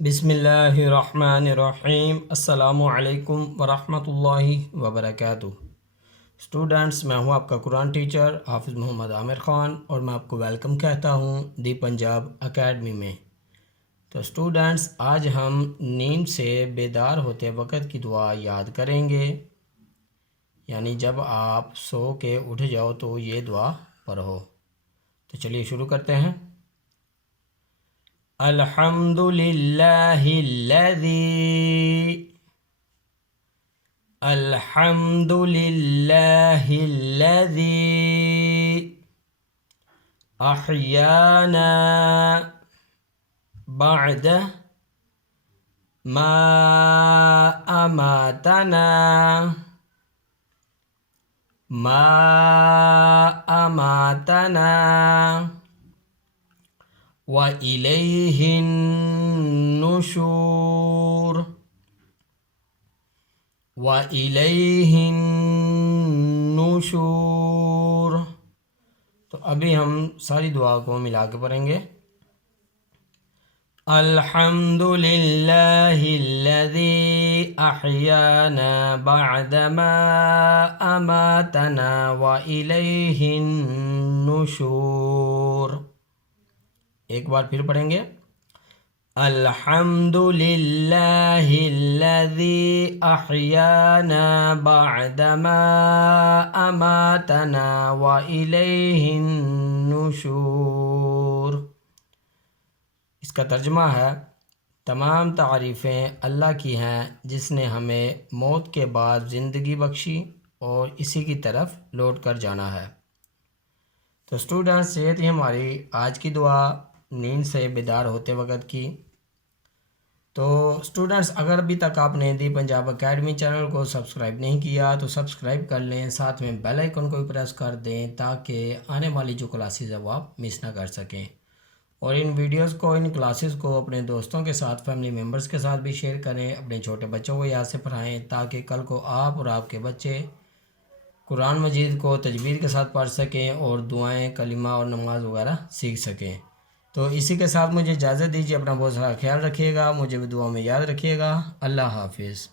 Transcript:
बिस्मिल्लाहिर्रहमानिर्रहीम। अस्सलामु अलैकुम वरहमतुल्लाहि वबरकातुह। स्टूडेंट्स, मैं हूं आपका कुरान टीचर हाफिज़ मोहम्मद आमिर ख़ान और मैं आपको वेलकम कहता हूं दी पंजाब एकेडमी में। तो स्टूडेंट्स, आज हम नींद से बेदार होते वक्त की दुआ याद करेंगे, यानी जब आप सो के उठ जाओ तो ये दुआ पढ़ो। तो चलिए शुरू करते हैं। अल्हम्दुलिल्लाहिल्लज़ी अहयाना बअद मा अमातना व इलैहिन नुशूर तो अभी हम सारी दुआ को मिला के पढ़ेंगे। अल्हम्दुलिल्लाहिल्लज़ी अहयाना बअदमा अमातना व इलैहिन नुशूर। एक बार फिर पढ़ेंगे। अल्हम्दुलिल्लाहिल्लज़ी अहयाना बअदमा अमातना व इलैहिन नुशूर। इसका तर्जुमा है, तमाम तारीफ़ें अल्लाह की हैं जिसने हमें मौत के बाद ज़िंदगी बख्शी और इसी की तरफ लौट कर जाना है। तो स्टूडेंट्स, ये थी हमारी आज की दुआ नींद से बेदार होते वक्त की। तो स्टूडेंट्स, अगर अभी तक आपने दी पंजाब एकेडमी चैनल को सब्सक्राइब नहीं किया तो सब्सक्राइब कर लें, साथ में बेल आइकन को भी प्रेस कर दें ताकि आने वाली जो क्लासेस है वो आप मिस ना कर सकें। और इन वीडियोस को, इन क्लासेस को अपने दोस्तों के साथ, फैमिली मेम्बर्स के साथ भी शेयर करें। अपने छोटे बच्चों को यहाँ से पढ़ाएँ ताकि कल को आप और आपके बच्चे कुरान मजीद को तजवीज़ के साथ पढ़ सकें और दुआएं, कलिमा और नमाज वगैरह सीख सकें। तो इसी के साथ मुझे इजाज़त दीजिए। अपना बहुत सारा ख्याल रखिएगा, मुझे भी दुआ में याद रखिएगा। अल्लाह हाफिज़।